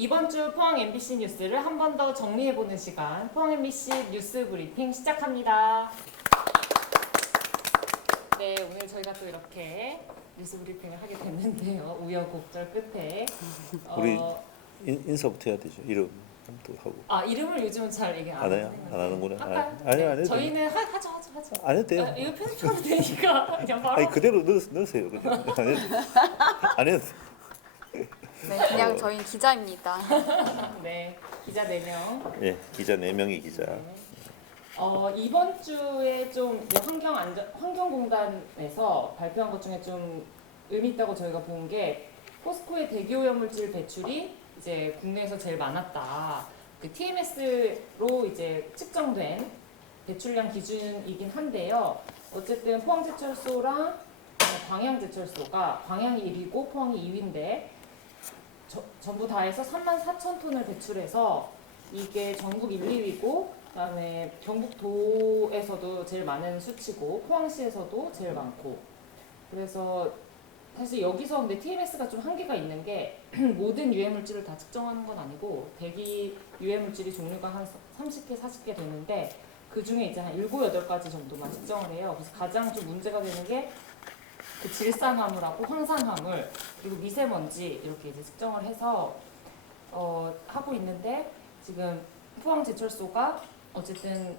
이번 주 포항 MBC 뉴스를 한 번 더 정리해보는 시간, 포항 MBC 뉴스 브리핑 시작합니다. 네, 오늘 저희가 또 이렇게 뉴스 브리핑을 하게 됐는데요. 우여곡절 끝에. 우리 인사부터 해야 되죠. 이름도 하고. 아, 이름을 요즘은 잘 얘기 안 해요? 안 하는구나. 할까요? 아니요, 안 해도 저희는 하죠. 안 해도 돼요. 이거 편집하면 되니까 그냥 바로. 아니 그대로 넣으세요. 그냥. 안 해도 돼요. 네, 그냥 저희는 기자입니다. 네, 기자 4명. 예, 기자 4명이 기자. 이번 주에 좀 환경공단에서 발표한 것 중에 좀 의미 있다고 저희가 본 게 포스코의 대기오염물질 배출이 이제 국내에서 제일 많았다. 그 TMS로 이제 측정된 배출량 기준이긴 한데요. 어쨌든 포항제철소랑 광양제철소가 광양이 1위고 포항이 2위인데 전부 다 해서 34,000톤을 배출해서 이게 전국 1, 2위고 그다음에 경북도에서도 제일 많은 수치고 포항시에서도 제일 많고 그래서 사실 여기서 근데 TMS가 좀 한계가 있는 게 모든 유해물질을 다 측정하는 건 아니고 대기 유해물질이 종류가 한 30개, 40개 되는데 그 중에 이제 한 7, 8가지 정도만 측정을 해요. 그래서 가장 좀 문제가 되는 게 그 질산화물하고 황산화물 그리고 미세먼지 이렇게 이제 측정을 해서 하고 있는데 지금 포항제철소가 어쨌든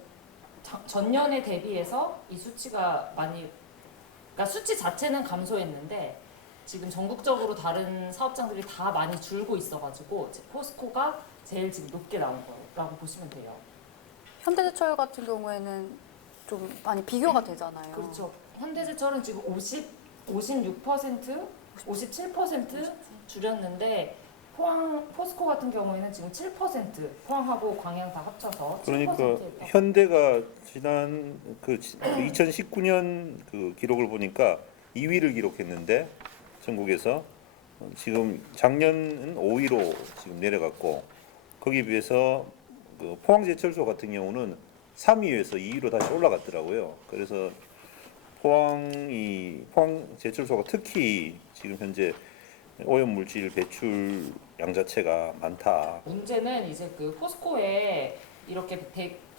전년에 대비해서 이 수치가 많이 그러니까 수치 자체는 감소했는데 지금 전국적으로 다른 사업장들이 다 많이 줄고 있어가지고 포스코가 제일 지금 높게 나온 거라고 보시면 돼요. 현대제철 같은 경우에는 좀 많이 비교가 되잖아요. 그렇죠. 현대제철은 지금 56%, 57% 줄였는데 포스코 같은 경우에는 지금 7% 포항하고 광양 다 합쳐서 7%. 그러니까 현대가 지난 그 2019년 그 기록을 보니까 2위를 기록했는데 전국에서 지금 작년은 5위로 지금 내려갔고 거기에 비해서 그 포항제철소 같은 경우는 3위에서 2위로 다시 올라갔더라고요. 그래서 포항제철소가 특히 지금 현재 오염물질 배출량 자체가 많다. 문제는 이제 그 포스코에 이렇게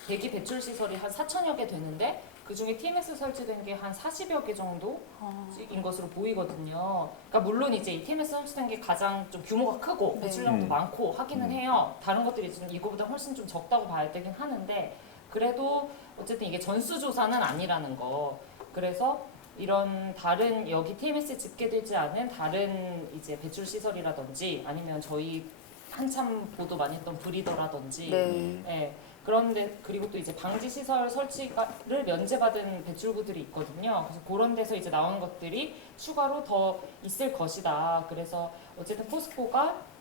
대기 배출 시설이 한 4천여 개 되는데 그 중에 TMS 설치된 게 한 40여 개 정도인 것으로 보이거든요. 그러니까 물론 이제 이 TMS 설치된 게 가장 좀 규모가 크고 배출량도 많고 하기는 해요. 다른 것들이 좀 이거보다 훨씬 좀 적다고 봐야 되긴 하는데 그래도 어쨌든 이게 전수조사는 아니라는 거. 그래서 이런 다른 여기 TMS에 집계되지 않은 다른 이제 배출 시설이라든지 아니면 저희 한참 보도 많이 했던 브리더라든지 네. 예, 그런데 그리고 또 이제 방지 시설 설치를 면제받은 배출구들이 있거든요. 그래서 그런 데서 이제 나오는 것들이 추가로 더 있을 것이다. 그래서 어쨌든 포스코가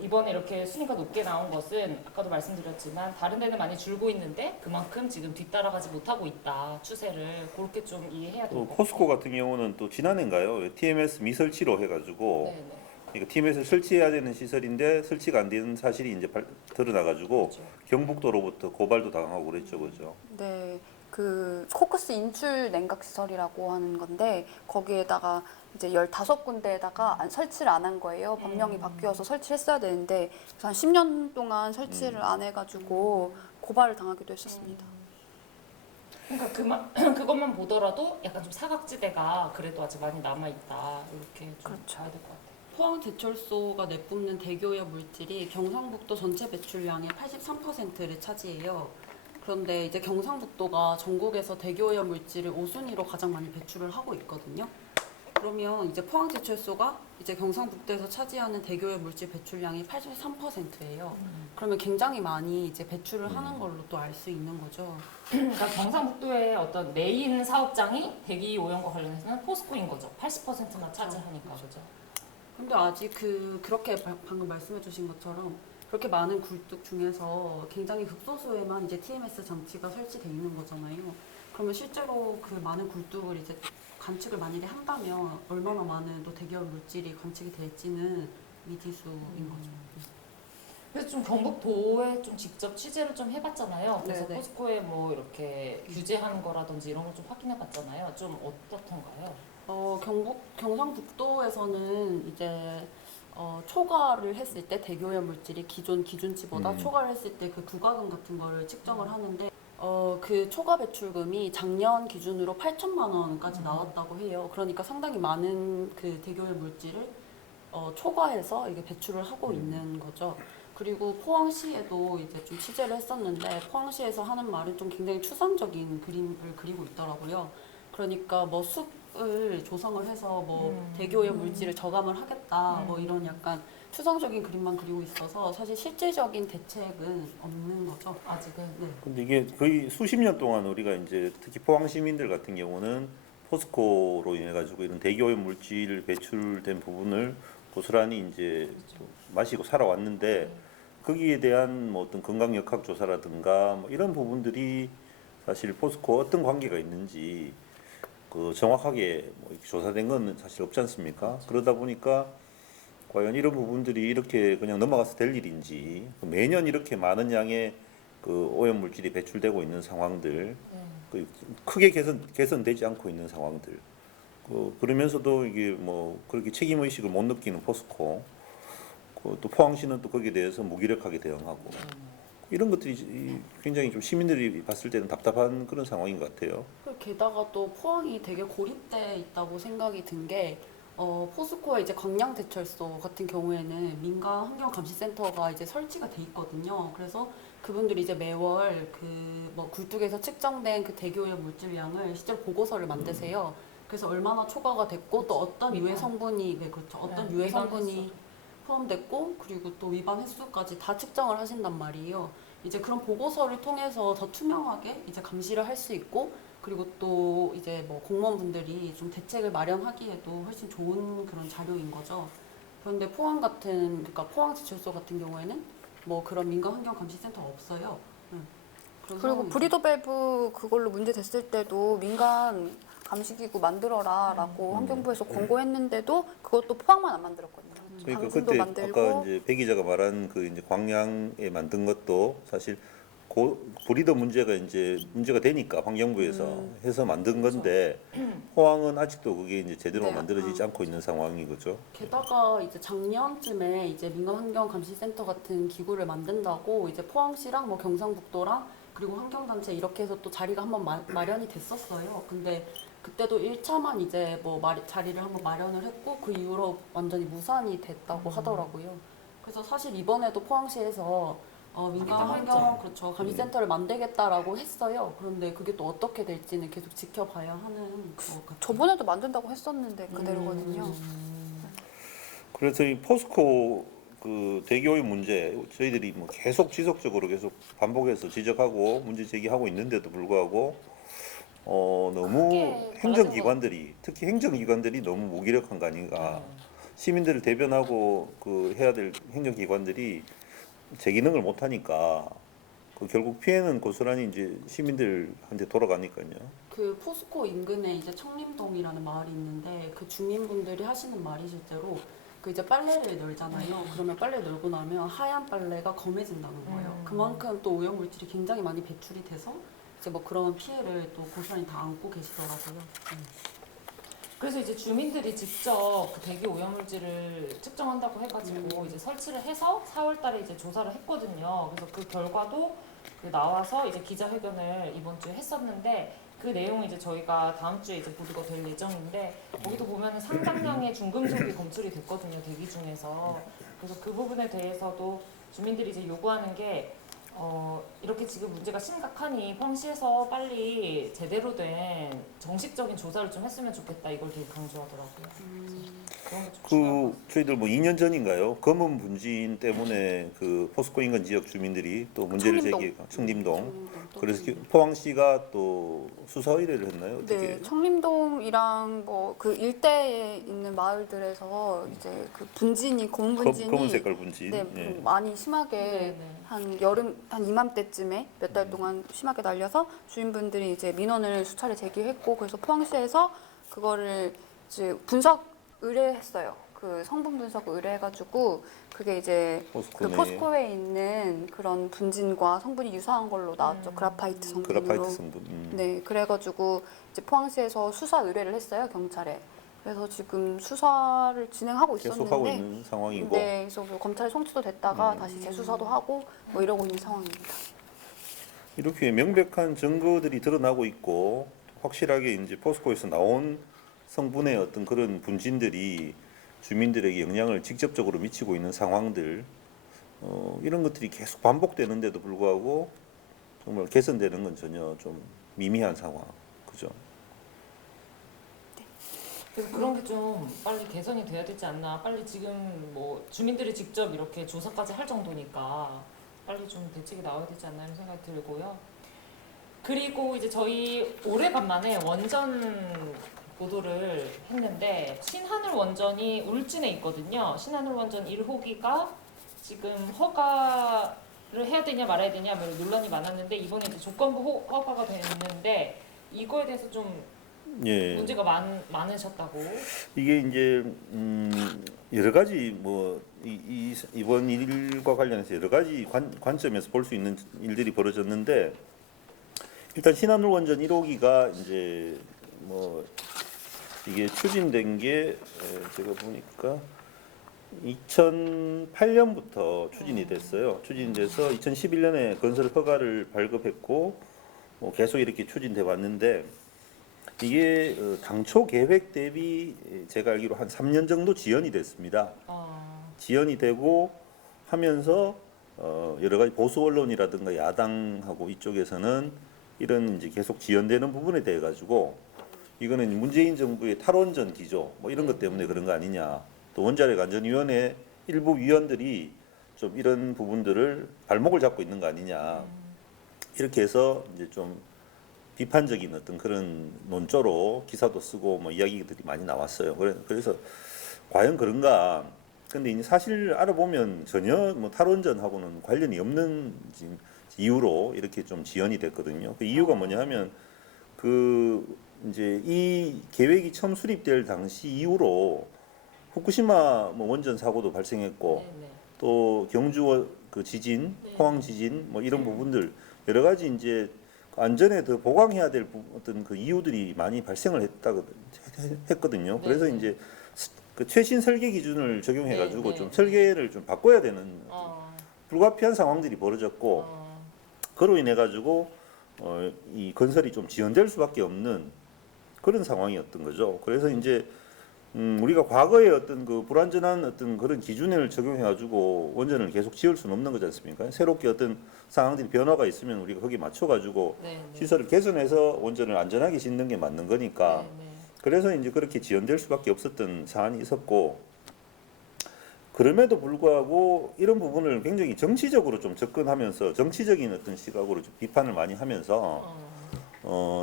이번에 이렇게 순위가 높게 나온 것은 아까도 말씀드렸지만 다른 데는 많이 줄고 있는데 그만큼 지금 뒤따라가지 못하고 있다 추세를 그렇게 좀 이해해야 될 또 것 같아요. 포스코 같은 경우는 또 지난해인가요? TMS 미설치로 해가지고 네네. 그러니까 TMS를 설치해야 되는 시설인데 설치가 안 되는 사실이 이제 드러나가지고 그렇죠. 경북도로부터 고발도 당하고 그랬죠, 그죠? 네, 그 코크스 인출 냉각 시설이라고 하는 건데 거기에다가 이제 15군데에다가 설치를 안 한 거예요. 법령이 바뀌어서 설치했어야 되는데 그래서 한 10년 동안 설치를 안 해가지고 고발을 당하기도 했었습니다. 그러니까 그것만 보더라도 약간 좀 사각지대가 그래도 아직 많이 남아 있다 이렇게 좀 그렇죠. 봐야 될 것 같아요. 포항제철소가 내뿜는 대기오염 물질이 경상북도 전체 배출량의 83%를 차지해요. 그런데 이제 경상북도가 전국에서 대기오염 물질을 5순위로 가장 많이 배출을 하고 있거든요. 그러면 이제 포항제철소가 이제 경상북도에서 차지하는 대기오염 물질 배출량이 83%예요. 그러면 굉장히 많이 이제 배출을 하는 걸로 또 알 수 있는 거죠. 그러니까 경상북도의 어떤 메인 사업장이 대기 오염과 관련해서는 포스코인 거죠. 80%나 차지하니까 그죠. 근데 아직 그렇게 방금 말씀해주신 것처럼 그렇게 많은 굴뚝 중에서 굉장히 극소수에만 이제 TMS 장치가 설치돼 있는 거잖아요. 그러면 실제로 그 많은 굴뚝을 이제 관측을 만일에 한다면 얼마나 많은 또 대기오염 물질이 관측이 될지는 미지수인 거죠. 그래서 좀 경북도에 좀 직접 취재를 좀 해봤잖아요. 그래서 네네. 포스코에 뭐 이렇게 규제하는 거라든지 이런 걸 좀 확인해봤잖아요. 좀 어떻던가요? 경상북도에서는 이제 초과를 했을 때 대기오염 물질이 기존 기준치보다 음. 초과를 했을 때 그 부과금 같은 거를 측정을 하는데 그 초과 배출금이 작년 기준으로 8천만 원까지 나왔다고 해요. 그러니까 상당히 많은 그 대기오염 물질을 초과해서 이게 배출을 하고 있는 거죠. 그리고 포항시에도 이제 좀 취재를 했었는데 포항시에서 하는 말은 좀 굉장히 추상적인 그림을 그리고 있더라고요. 그러니까 뭐 숲을 조성을 해서 뭐 대기오염 물질을 저감을 하겠다 뭐 이런 약간 추상적인 그림만 그리고 있어서 사실 실질적인 대책은 없는 거죠. 아직은. 네. 근데 이게 거의 수십 년 동안 우리가 이제 특히 포항 시민들 같은 경우는 포스코로 인해 가지고 이런 대기오염 물질 배출된 부분을 고스란히 이제 또 마시고 살아왔는데 거기에 대한 뭐 어떤 건강 역학 조사라든가 뭐 이런 부분들이 사실 포스코 어떤 관계가 있는지 그 정확하게 뭐 이렇게 조사된 건 사실 없지 않습니까? 그러다 보니까 과연 이런 부분들이 이렇게 그냥 넘어가서 될 일인지 매년 이렇게 많은 양의 그 오염 물질이 배출되고 있는 상황들 그 크게 개선되지 않고 있는 상황들 그러면서도 이게 뭐 그렇게 책임 의식을 못 느끼는 포스코 또 포항시는 또 거기에 대해서 무기력하게 대응하고 이런 것들이 굉장히 좀 시민들이 봤을 때는 답답한 그런 상황인 것 같아요. 게다가 또 포항이 되게 고립돼 있다고 생각이 든 게 포스코의 이제 광양대철소 같은 경우에는 민간 환경감시센터가 이제 설치가 돼 있거든요. 그래서 그분들이 이제 매월 그 뭐 굴뚝에서 측정된 그 대기오염 물질량을 실제로 보고서를 만드세요. 그래서 얼마나 초과가 됐고 또 어떤 유해 위반. 성분이 네 그렇죠. 어떤 네, 유해 위반 성분이 횟수. 포함됐고 그리고 또 위반 횟수까지 다 측정을 하신단 말이에요. 이제 그런 보고서를 통해서 더 투명하게 이제 감시를 할 수 있고 그리고 또 이제 뭐 공무원분들이 좀 대책을 마련하기에도 훨씬 좋은 그런 자료인 거죠. 그런데 포항 같은 그러니까 포항지철소 같은 경우에는 뭐 그런 민간 환경감시센터가 없어요. 그런 그리고 상황이죠. 브리더 밸브 그걸로 문제 됐을 때도 민간 감시기구 만들어라라고 환경부에서 권고했는데도 그것도 포항만 안 만들었거든요. 그러니까 당진도 그때 만들고 아까 이제 배 기자가 말한 그 이제 광양에 만든 것도 사실 브리더 문제가 이제 문제가 되니까 환경부에서 해서 만든 건데 포항은 아직도 그게 이제 제대로 네, 만들어지지 않고 있는 상황인 거죠. 게다가 이제 작년쯤에 이제 민간환경감시센터 같은 기구를 만든다고 이제 포항시랑 뭐 경상북도랑 그리고 환경단체 이렇게 해서 또 자리가 한번 마련이 됐었어요. 근데 그때도 1차만 이제 뭐 자리를 한번 마련을 했고 그 이후로 완전히 무산이 됐다고 하더라고요. 그래서 사실 이번에도 포항시에서 민간 하겠다고 환경 그렇죠 감시센터를 만들겠다라고 했어요. 그런데 그게 또 어떻게 될지는 계속 지켜봐야 하는 것 같아요. 저번에도 만든다고 했었는데 그대로거든요. 그래서 이 포스코 그 대기오염 문제 저희들이 뭐 계속 지속적으로 계속 반복해서 지적하고 문제 제기하고 있는데도 불구하고 너무 크게 행정기관들이 특히 행정기관들이 너무 무기력한 거 아닌가. 시민들을 대변하고 그 해야 될 행정기관들이 제 기능을 못 하니까 그 결국 피해는 고스란히 이제 시민들한테 돌아가니까요. 그 포스코 인근에 이제 청림동이라는 마을이 있는데 그 주민분들이 하시는 말이 실제로 그 이제 빨래를 널잖아요. 그러면 빨래 널고 나면 하얀 빨래가 검해진다는 거예요. 그만큼 또 오염물질이 굉장히 많이 배출이 돼서 이제 뭐 그런 피해를 또 고스란히 다 안고 계시더라고요. 그래서 이제 주민들이 직접 그 대기 오염물질을 측정한다고 해가지고 이제 설치를 해서 4월달에 이제 조사를 했거든요. 그래서 그 결과도 그 나와서 이제 기자회견을 이번 주에 했었는데 그 내용은 이제 저희가 다음 주에 이제 보도가 될 예정인데 거기도 보면은 상당량의 중금속이 검출이 됐거든요. 대기 중에서. 그래서 그 부분에 대해서도 주민들이 이제 요구하는 게 이렇게 지금 문제가 심각하니 포항시에서 빨리 제대로 된 정식적인 조사를 좀 했으면 좋겠다 이걸 되게 강조하더라고요. 그런 거좀 중요한 것 그 저희들 뭐 2년 전인가요? 검은 분진 때문에 그 포스코 인근 지역 주민들이 또 문제를 청림동. 제기 청림동. 또 그래서 좀- 포항시가 또 수사 의뢰를 했나요? 어떻게? 네, 청림동이랑 뭐 그 일대에 있는 마을들에서 이제 그 분진이 검은 분진이 검은 색깔 분진. 네, 예. 많이 심하게 네네. 한 여름 한 이맘때쯤에 몇 달 동안 심하게 날려서 주민분들이 이제 민원을 수차례 제기했고 그래서 포항시에서 그거를 이제 분석 의뢰했어요. 그 성분 분석 의뢰해가지고 그게 이제 그 포스코네. 포스코에 있는 그런 분진과 성분이 유사한 걸로 나왔죠. 그라파이트 성분으로. 그라파이트 성분. 네, 그래가지고 이제 포항시에서 수사 의뢰를 했어요 경찰에. 그래서 지금 수사를 진행하고 있었는데 계속하고 있는 상황이고 네, 그래서 뭐 검찰에 송치도 됐다가 다시 재수사도 하고 뭐 이러고 있는 상황입니다. 이렇게 명백한 증거들이 드러나고 있고 확실하게 이제 포스코에서 나온 성분의 어떤 그런 분진들이 주민들에게 영향을 직접적으로 미치고 있는 상황들 이런 것들이 계속 반복되는데도 불구하고 정말 개선되는 건 전혀 좀 미미한 상황, 그죠? 그래서 그런 게 좀 빨리 개선이 돼야 되지 않나. 빨리 지금 뭐 주민들이 직접 이렇게 조사까지 할 정도니까 빨리 좀 대책이 나와야 되지 않나 이런 생각이 들고요. 그리고 이제 저희 오래간만에 원전 보도를 했는데 신한울 원전이 울진에 있거든요. 신한울 원전 1호기가 지금 허가를 해야 되냐 말아야 되냐 뭐 논란이 많았는데 이번에 이제 조건부 허가가 됐는데 이거에 대해서 좀 예. 문제가 많으셨다고. 이게 이제 여러 가지 뭐 이번 일과 관련해서 여러 가지 관점에서 볼 수 있는 일들이 벌어졌는데 일단 신한울 원전 1호기가 이제 뭐 이게 추진된 게 제가 보니까 2008년부터 추진이 됐어요. 추진돼서 2011년에 건설 허가를 발급했고 뭐 계속 이렇게 추진돼 왔는데 이게 당초 계획 대비 제가 알기로 한 3년 정도 지연이 됐습니다. 지연이 되고 하면서 여러 가지 보수 언론이라든가 야당하고 이쪽에서는 이런 이제 계속 지연되는 부분에 대해 가지고 이거는 문재인 정부의 탈원전 기조 뭐 이런 것 때문에 그런 거 아니냐. 또 원자력 안전위원회 일부 위원들이 좀 이런 부분들을 발목을 잡고 있는 거 아니냐. 이렇게 해서 이제 좀 비판적인 어떤 그런 논조로 기사도 쓰고 뭐 이야기들이 많이 나왔어요. 그래서 과연 그런가? 근데 이제 사실 알아보면 전혀 뭐 탈원전하고는 관련이 없는 이유로 이렇게 좀 지연이 됐거든요. 그 이유가 뭐냐 하면 그 이제 이 계획이 처음 수립될 당시 이후로 후쿠시마 뭐 원전 사고도 발생했고 네네. 또 경주 그 지진, 포항 지진 뭐 이런 부분들 여러 가지 이제 안전에 더 보강해야 될 어떤 그 이유들이 많이 발생을 했거든요. 그래서 네. 이제 그 최신 설계 기준을 적용해 가지고 네. 좀 설계를 좀 바꿔야 되는 어, 불가피한 상황들이 벌어졌고 어, 그로 인해 가지고 이 건설이 좀 지연될 수밖에 없는 그런 상황이었던 거죠. 그래서 이제 우리가 과거에 어떤 그 불완전한 어떤 그런 기준을 적용해 가지고 원전을 계속 지을 수는 없는 거지 않습니까? 새롭게 어떤 상황들이 변화가 있으면 우리가 거기에 맞춰 가지고 네, 네. 시설을 개선해서 원전을 안전하게 짓는 게 맞는 거니까 네, 네. 그래서 이제 그렇게 지연될 수밖에 없었던 사안이 있었고 그럼에도 불구하고 이런 부분을 굉장히 정치적으로 좀 접근하면서 정치적인 어떤 시각으로 좀 비판을 많이 하면서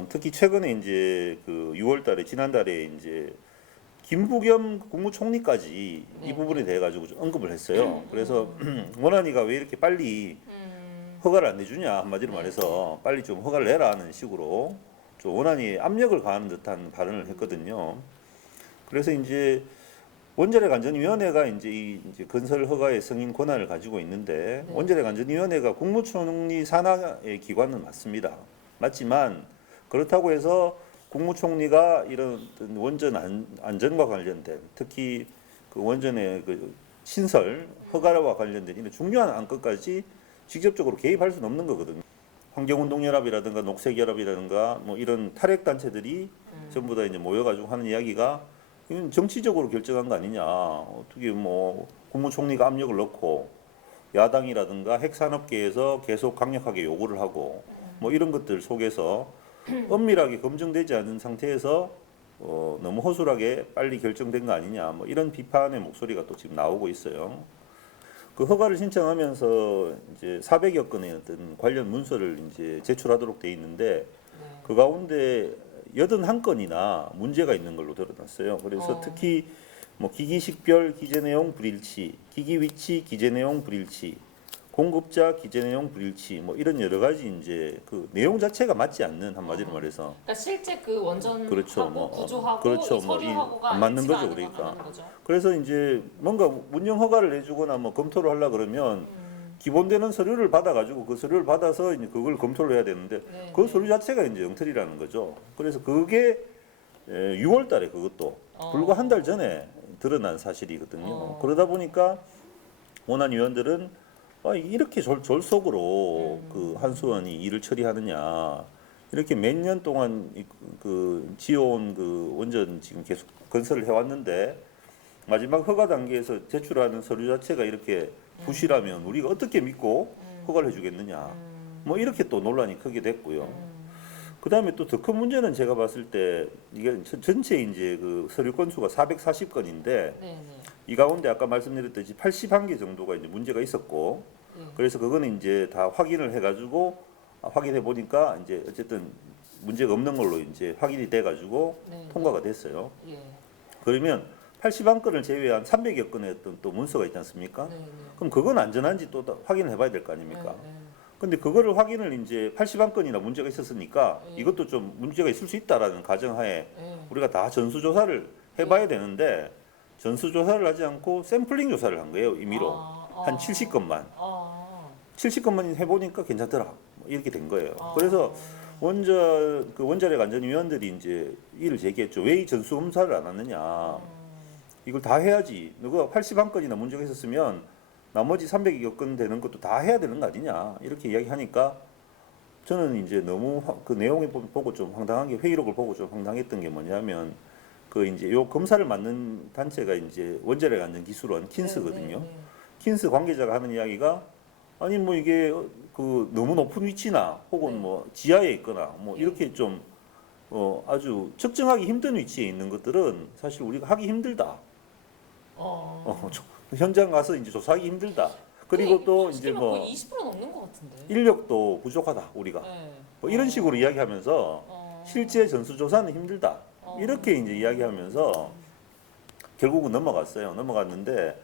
특히 최근에 이제 그 6월달에 지난달에 이제 김부겸 국무총리까지 네. 이 부분에 대해 가지고 좀 언급을 했어요. 그래서 원안위가 왜 이렇게 빨리 허가를 안 내주냐 한마디로 말해서 빨리 좀 허가를 내라는 식으로 좀 원안위에 압력을 가하는 듯한 발언을 했거든요. 그래서 이제 원자력 안전위원회가 이제 건설 허가의 승인 권한을 가지고 있는데 네. 원자력 안전위원회가 국무총리 산하의 기관은 맞습니다. 맞지만 그렇다고 해서 국무총리가 이런 원전 안전과 관련된 특히 그 원전의 그 신설 허가와 관련된 이런 중요한 안건까지 직접적으로 개입할 수는 없는 거거든요. 환경운동연합이라든가 녹색연합이라든가 뭐 이런 탈핵 단체들이 전부 다 이제 모여가지고 하는 이야기가 이건 정치적으로 결정한 거 아니냐. 어떻게 뭐 국무총리가 압력을 넣고 야당이라든가 핵산업계에서 계속 강력하게 요구를 하고 뭐 이런 것들 속에서 엄밀하게 검증되지 않은 상태에서 너무 허술하게 빨리 결정된 거 아니냐. 뭐 이런 비판의 목소리가 또 지금 나오고 있어요. 그 허가를 신청하면서 이제 400여 건의 어떤 관련 문서를 이제 제출하도록 돼 있는데 그 가운데 81건이나 문제가 있는 걸로 드러났어요. 그래서 특히 뭐 기기 식별 기재 내용 불일치, 기기 위치 기재 내용 불일치, 공급자 기재 내용 불일치, 뭐 이런 여러 가지 이제 그 내용 자체가 맞지 않는 한마디로 말해서 그러니까 실제 그 원전하고 그렇죠, 뭐, 구조하고 그렇죠, 이 뭐 서류하고가 안 맞는 일치가 거죠, 않는 그러니까. 안 맞는 거죠. 그래서 이제 뭔가 운영 허가를 내주거나 뭐 검토를 하려 그러면 기본되는 서류를 받아가지고 그 서류를 받아서 이제 그걸 검토를 해야 되는데 네, 그 네. 서류 자체가 이제 엉터리라는 거죠. 그래서 그게 6월달에 그것도 불과 한 달 전에 드러난 사실이거든요. 그러다 보니까 원안 위원들은 이렇게 졸속으로 그 한수원이 일을 처리하느냐, 이렇게 몇 년 동안 그 지어온 그 원전 지금 계속 건설을 해왔는데 마지막 허가 단계에서 제출하는 서류 자체가 이렇게 부실하면 우리가 어떻게 믿고 허가를 해주겠느냐, 뭐 이렇게 또 논란이 크게 됐고요. 그 다음에 또 더 큰 문제는 제가 봤을 때 이게 전체 이제 그 서류 건수가 440건인데 네네. 이 가운데 아까 말씀드렸듯이 81개 정도가 이제 문제가 있었고, 그래서 그거는 이제 다 확인을 해가지고 확인해 보니까 이제 어쨌든 문제가 없는 걸로 이제 확인이 돼가지고 네. 통과가 됐어요. 예. 그러면 81건을 제외한 300여 건의 어떤 또 문서가 있지 않습니까? 네네. 그럼 그건 안전한지 또 확인을 해봐야 될 거 아닙니까? 네, 네. 근데 그거를 확인을 이제 81건이나 문제가 있었으니까 이것도 좀 문제가 있을 수 있다라는 가정하에 네. 우리가 다 전수조사를 해봐야 되는데 전수조사를 하지 않고 샘플링 조사를 한 거예요, 임의로. 한 70건만. 70건만 해보니까 괜찮더라. 뭐 이렇게 된 거예요. 그래서 원자력 안전위원들이 이제 이를 제기했죠. 왜 이 전수 검사를 안 하느냐. 이걸 다 해야지. 너가 81건이나 문제가 있었으면 나머지 300여 건 되는 것도 다 해야 되는 거 아니냐. 이렇게 이야기하니까 저는 이제 너무 그 내용을 보고 좀 황당한 게, 회의록을 보고 좀 황당했던 게 뭐냐면 그 이제 요 검사를 맡는 단체가 이제 원자력 안전기술원 킨스거든요. 네, 네, 네. 킨스 관계자가 하는 이야기가 아니 뭐 이게 그 너무 높은 위치나 혹은 네. 뭐 지하에 있거나 뭐 이렇게 좀 아주 측정하기 힘든 위치에 있는 것들은 사실 우리가 하기 힘들다. 현장 가서 이제 조사하기 힘들다. 그리고 또 이제 뭐 거의 20% 넘는 것 같은데. 인력도 부족하다 우리가. 네. 뭐 이런 식으로 이야기하면서 실제 전수조사는 힘들다. 이렇게 이제 이야기하면서 결국은 넘어갔어요. 넘어갔는데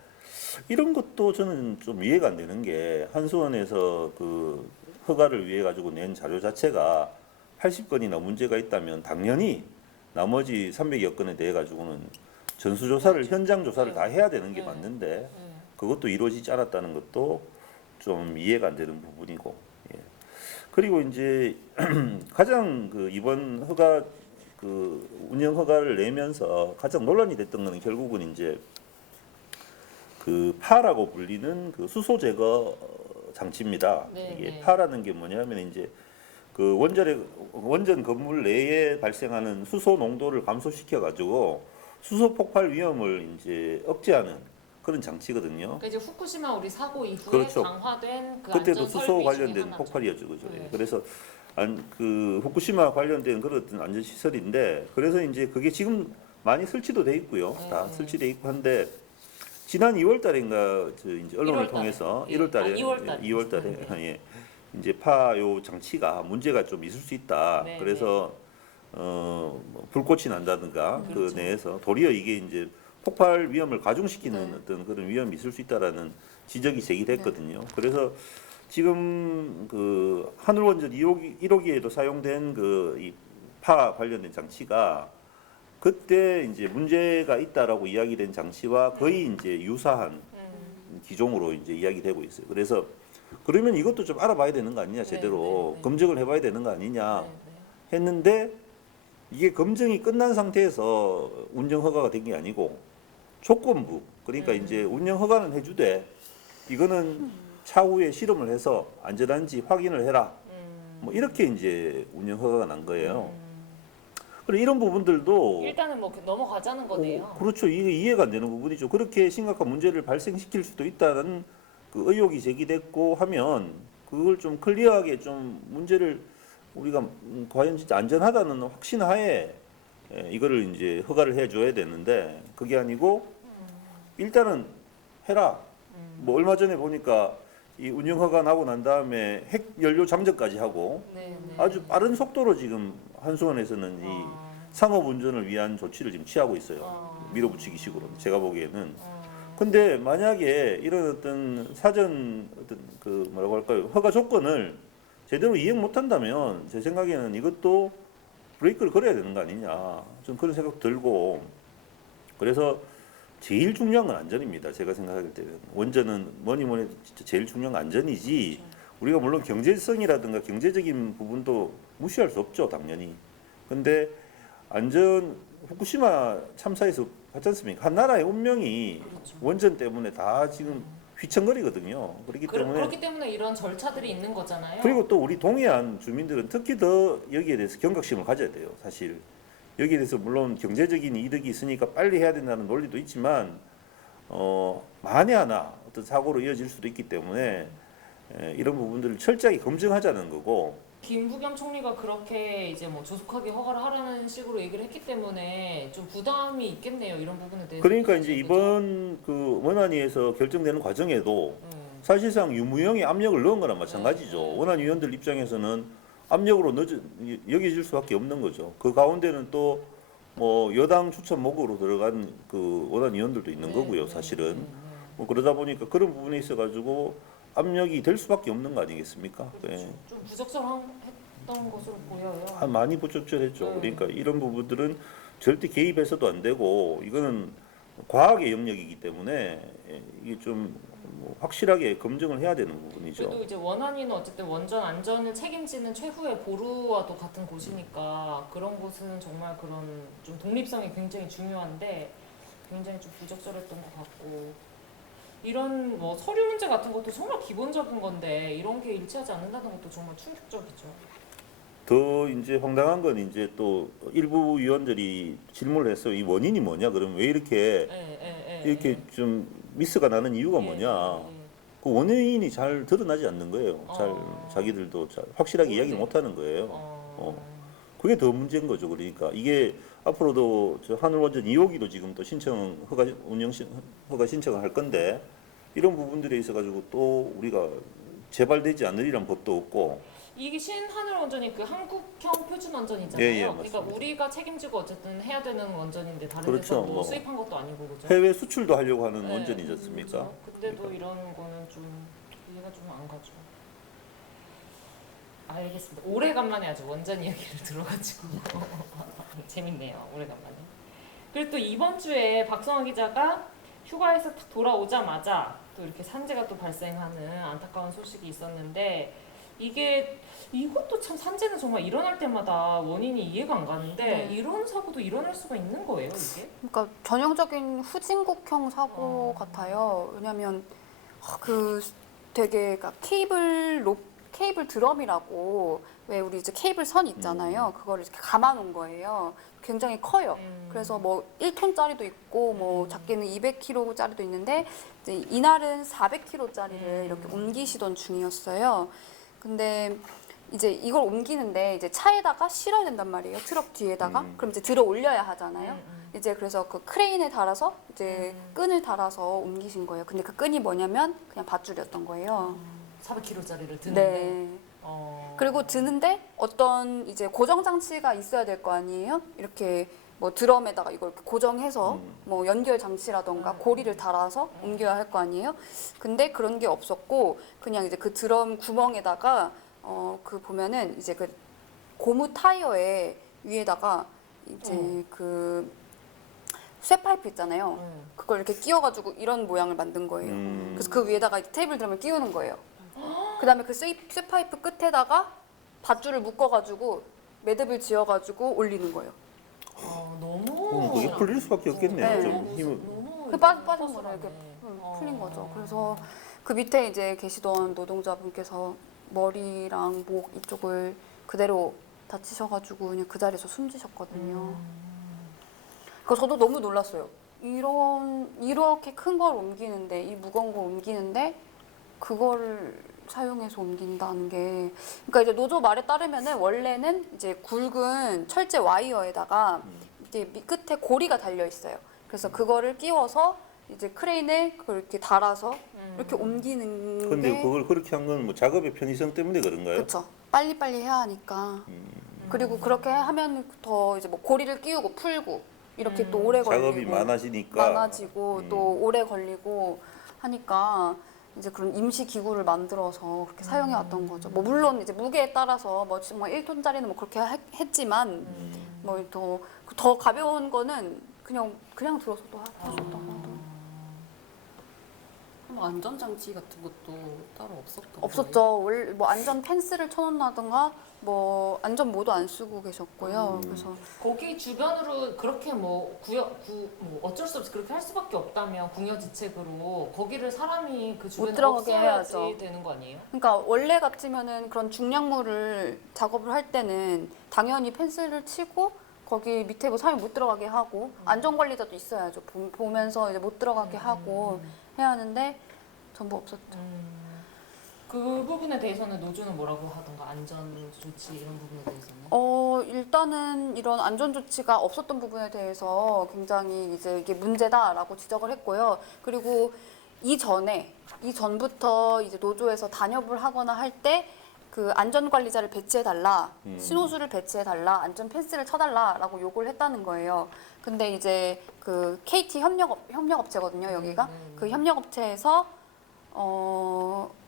이런 것도 저는 좀 이해가 안 되는 게, 한수원에서 그 허가를 위해 가지고 낸 자료 자체가 80건이나 문제가 있다면 당연히 나머지 300여 건에 대해 가지고는 전수조사를, 현장 조사를 다 해야 되는 게 맞는데 그것도 이루어지지 않았다는 것도 좀 이해가 안 되는 부분이고, 예. 그리고 이제 가장 그 이번 허가 그 운영 허가를 내면서 가장 논란이 됐던 거는 결국은 이제 그 파라고 불리는 그 수소 제거 장치입니다. 네, 이게 네. 파라는 게 뭐냐면 이제 그 원전 건물 내에 발생하는 수소 농도를 감소시켜 가지고 수소 폭발 위험을 이제 억제하는 그런 장치거든요. 그러니까 이제 후쿠시마 우리 사고 이후에 그렇죠. 강화된 그 그때도 안전 수소 설비 중에 관련된 하나죠. 폭발이었죠, 그죠? 예. 네. 그래서 그 후쿠시마 관련된 그런 어떤 안전 시설인데, 그래서 이제 그게 지금 많이 설치도 돼 있고요, 다 네. 설치돼 있고 한데 지난 2월달인가 이제 언론을 1월 통해서 달에. 2월달에 2월달에. 2월달에 예. 이제 파요 장치가 문제가 좀 있을 수 있다. 네, 그래서 뭐 불꽃이 난다든가 그 그렇죠. 내에서 도리어 이게 이제 폭발 위험을 가중시키는 네. 어떤 그런 위험이 있을 수 있다라는 지적이 제기됐거든요. 그래서 지금 그 하늘원전 1호기에도 사용된 그 이 파 관련된 장치가 그때 이제 문제가 있다라고 이야기된 장치와 거의 이제 유사한 기종으로 이제 이야기되고 있어요. 그래서 그러면 이것도 좀 알아봐야 되는 거 아니냐, 제대로 네. 검증을 해봐야 되는 거 아니냐 네, 네. 했는데, 이게 검증이 끝난 상태에서 운영 허가가 된 게 아니고 조건부, 그러니까 이제 운영 허가는 해주되 이거는 차후에 실험을 해서 안전한지 확인을 해라. 뭐 이렇게 이제 운영 허가가 난 거예요. 그리고 이런 부분들도 일단은 뭐 넘어가자는 거네요. 그렇죠. 이게 이해가 안 되는 부분이죠. 그렇게 심각한 문제를 발생시킬 수도 있다는 그 의혹이 제기됐고 하면 그걸 좀 클리어하게 좀 문제를 우리가 과연 진짜 안전하다는 확신하에 이거를 이제 허가를 해줘야 되는데 그게 아니고 일단은 해라. 뭐 얼마 전에 보니까 이 운영 허가 나고 난 다음에 핵 연료 장전까지 하고 네, 네. 아주 빠른 속도로 지금 한수원에서는 이 상업 운전을 위한 조치를 지금 취하고 있어요. 밀어붙이기 식으로 제가 보기에는. 근데 만약에 이런 어떤 사전 어떤 그 뭐라고 할까요, 허가 조건을 제대로 이행 못한다면 제 생각에는 이것도 브레이크를 걸어야 되는 거 아니냐, 좀 그런 생각 들고. 그래서 제일 중요한 건 안전입니다. 제가 생각할 때는 원전은 뭐니 진짜 제일 중요한 건 안전이지. 우리가 물론 경제성이라든가 경제적인 부분도 무시할 수 없죠, 당연히. 근데 안전 후쿠시마 참사에서 봤지 않습니까? 한 나라의 운명이 그렇죠. 원전 때문에 다 지금 휘청거리거든요. 그렇기 때문에 그렇기 때문에 이런 절차들이 있는 거잖아요. 그리고 또 우리 동해안 주민들은 특히 더 여기에 대해서 경각심을 가져야 돼요. 사실 여기에 대해서 물론 경제적인 이득이 있으니까 빨리 해야 된다는 논리도 있지만 만에 하나 어떤 사고로 이어질 수도 있기 때문에 이런 부분들을 철저하게 검증하자는 거고. 김부겸 총리가 그렇게 이제 뭐 조속하게 허가를 하라는 식으로 얘기를 했기 때문에 좀 부담이 있겠네요. 이런 부분에 대해서. 그러니까 이제 이번 그 원안위에서 결정되는 과정에도 사실상 유무형의 압력을 넣은 거나 마찬가지죠. 원안위원들 입장에서는 압력으로 여겨질 수밖에 없는 거죠. 그 가운데는 또 뭐 여당 추천 목으로 들어간 그 원안위원들도 있는 거고요. 사실은 뭐 그러다 보니까 그런 부분에 있어 가지고 압력이 될 수밖에 없는 거 아니겠습니까? 네. 좀 부적절했던 것으로 보여요. 많이 부적절했죠. 그러니까 이런 부분들은 절대 개입해서도 안 되고 이거는 과학의 영역이기 때문에 이게 좀뭐 확실하게 검증을 해야 되는 부분이죠. 그래도 이제 원안위는 어쨌든 원전 안전을 책임지는 최후의 보루와도 같은 곳이니까 그런 곳은 정말 그런 좀 독립성이 굉장히 중요한데 굉장히 좀 부적절했던 것 같고 이런 뭐 서류 문제 같은 것도 정말 기본적인 건데 이런 게 일치하지 않는다는 것도 정말 충격적이죠. 더 이제 황당한 건 이제 또 일부 위원들이 질문을 했어요. 이 원인이 뭐냐? 그러면 왜 이렇게 좀 미스가 나는 이유가 뭐냐? 그 원인이 잘 드러나지 않는 거예요. 잘 자기들도 잘 확실하게 이야기를 못 하는 거예요. 그게 더 문제인 거죠. 그러니까 이게 앞으로도 저 하늘원전 2호기도 지금 또 허가 신청을 할 건데 이런 부분들에 있어 가지고 또 우리가 재발되지 않으리란 법도 없고. 이게 신하늘 원전이 그 한국형 표준 원전이잖아요. 예, 그러니까 우리가 책임지고 어쨌든 해야 되는 원전인데 다른 그렇죠. 데서 뭐 뭐 수입한 것도 아니고 그죠? 해외 수출도 하려고 하는 네, 원전이지 않습니까? 그렇죠. 근데도 이런 거는 좀 이해가 좀 안 가죠. 알겠습니다. 오래간만에 아주 원전 이야기를 들어가지고 재밌네요. 오래간만에. 그리고 또 이번 주에 박성화 기자가 휴가에서 딱 돌아오자마자 또 이렇게 산재가 또 발생하는 안타까운 소식이 있었는데 이것도 참 산재는 정말 일어날 때마다 원인이 이해가 안 가는데 네. 이런 사고도 일어날 수가 있는 거예요, 이게? 그러니까 전형적인 후진국형 사고 같아요. 왜냐하면 그 되게 그러니까 케이블 드럼이라고 왜 우리 이제 케이블 선 있잖아요. 그거를 이렇게 감아놓은 거예요. 굉장히 커요. 그래서 뭐 1톤짜리도 있고 뭐 작게는 200kg짜리도 있는데 이제 이날은 400kg짜리를 이렇게 옮기시던 중이었어요. 근데 이제 이걸 옮기는데 이제 차에다가 실어야 된단 말이에요. 트럭 뒤에다가. 그럼 이제 들어 올려야 하잖아요. 이제 그래서 그 크레인에 달아서 이제 끈을 달아서 옮기신 거예요. 근데 그 끈이 뭐냐면 그냥 밧줄이었던 거예요. 400kg짜리를 드는데. 네. 그리고 드는데 어떤 이제 고정 장치가 있어야 될 거 아니에요? 이렇게 뭐 드럼에다가 이걸 이렇게 고정해서 뭐 연결 장치라던가 고리를 달아서 옮겨야 할 거 아니에요? 근데 그런 게 없었고 그냥 이제 그 드럼 구멍에다가 그 보면은 이제 그 고무 타이어에 위에다가 이제 그 쇠파이프 있잖아요. 그걸 이렇게 끼워가지고 이런 모양을 만든 거예요. 그래서 그 위에다가 이제 테이블 드럼을 끼우는 거예요. 그다음에 그 쇠파이프 끝에다가 밧줄을 묶어가지고 매듭을 지어가지고 올리는 거예요. 너무 그게 풀릴 수밖에 없겠네요. 네. 좀 힘을. 그 빠진 거라 이렇게 풀린 거죠. 그래서 그 밑에 이제 계시던 노동자분께서 머리랑 목 이쪽을 그대로 다치셔가지고 그냥 그 자리에서 숨지셨거든요. 그래서 저도 너무 놀랐어요. 이렇게 큰 걸 옮기는데 이 무거운 걸 옮기는데 그거를 사용해서 옮긴다는 게 그러니까 이제 노조 말에 따르면은 원래는 이제 굵은 철제 와이어에다가 이제 끝에 고리가 달려 있어요. 그래서 그거를 끼워서 이제 크레인에 그렇게 달아서 이렇게 옮기는 근데 게 그걸 그렇게 한 건 뭐 작업의 편의성 때문에 그런가요? 그렇죠. 빨리빨리 해야 하니까. 그리고 그렇게 하면 더 이제 뭐 고리를 끼우고 풀고 이렇게 또 오래 걸리고 작업이 많아지니까. 많아지고 또 오래 걸리고 하니까 이제 그런 임시 기구를 만들어서 그렇게 사용해 왔던 거죠. 뭐 물론 이제 무게에 따라서 뭐 지금 1톤짜리는 뭐 그렇게 했지만 뭐 더 가벼운 거는 그냥 들어서도 하셨던 거죠. 뭐 안전장치 같은 것도 따로 없었던 없었죠. 원래 뭐 안전 펜스를 쳐놓는다든가 뭐 안전 모드 안 쓰고 계셨고요. 그래서 거기 주변으로 그렇게 뭐 뭐 어쩔 수 없이 그렇게 할 수밖에 없다면 궁여지책으로 거기를 사람이 그 주변에 들어가게 없어야지 해야죠. 되는 거 아니에요? 그러니까 원래 같으면은 그런 중량물을 작업을 할 때는 당연히 펜스를 치고 거기 밑에 뭐 사람이 못 들어가게 하고 안전관리자도 있어야죠. 보면서 이제 못 들어가게 하고 해야 하는데 전부 없었죠. 그 부분에 대해서는 노조는 뭐라고 하던가 안전 조치 이런 부분에 대해서는? 일단은 이런 안전 조치가 없었던 부분에 대해서 굉장히 이제 이게 문제다라고 지적을 했고요. 그리고 이전부터 이제 노조에서 단협을 하거나 할 때 그 안전관리자를 배치해달라, 신호수를 배치해달라, 안전 펜스를 쳐달라라고 요구를 했다는 거예요. 근데 이제 그 KT 협력업체거든요, 여기가. 그 협력업체에서